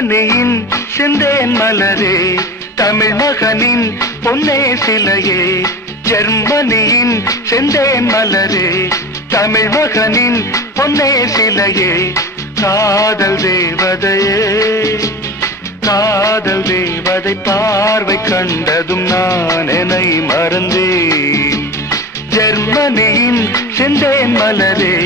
ஜெர்மனியின் செந்தேன் மலரே, தமிழ் மகனின் பொன்னே சிலையே. ஜெர்மனியின் செந்தேன் மலரே, தமிழ் மகனின் பொன்னே சிலையே. காதல் தேவதையே, காதல் தேவதை பார்வை கண்டதும் நான் என்னை மறந்தேன். ஜெர்மனியின் செந்தேன் மலரே.